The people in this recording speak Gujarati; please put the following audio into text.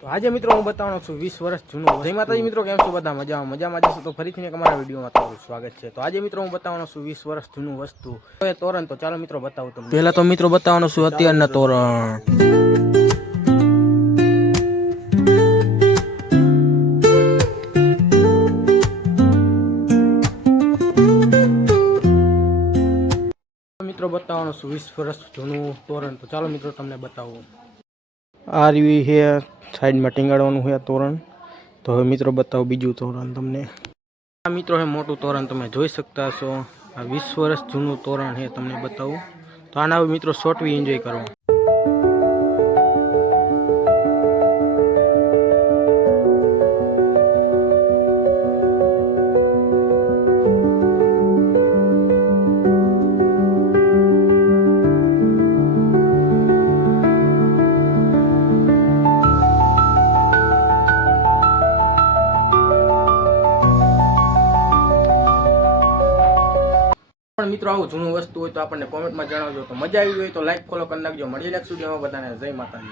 તો આજે મિત્રો હું બતાવવાનો છું 20 વર્ષ જૂનું. જય માતાજી મિત્રો, કેમ છો બધા? મજામાં જશો તો ફરીથી એક અમારા વિડીયોમાં તમારું સ્વાગત છે. તો આજે મિત્રો હું બતાવવાનો છું 20 વર્ષ જૂનું વસ્તુ તોરણ. તો ચાલો મિત્રો બતાવું તમને. પહેલા તો મિત્રો બતાવવાનો છું અત્યારના તોરણ. મિત્રો બતાવવાનું છું 20 વર્ષ જૂનું તોરણ. તો ચાલો મિત્રો તમને બતાવું. આ રીવી છે સાઈડમાં ટીંગાડવાનું છે તોરણ. તો હવે મિત્રો બતાવો બીજું તોરણ તમને. આ મિત્રો છે મોટું તોરણ, તમે જોઈ શકતા છો. આ 20 વર્ષ જૂનું તોરણ છે, તમને બતાવું. તો આના મિત્રો શોર્ટવી એન્જોય કરો. પણ મિત્રો આવું જૂનું વસ્તુ હોય તો આપણને કોમેન્ટમાં જણાવજો. તો મજા આવી હોય તો લાઈક ફોલો કરી નાખજો. મળીએ નેક્સ્ટ વિડીયોમાં. બધાને જય માતાજી.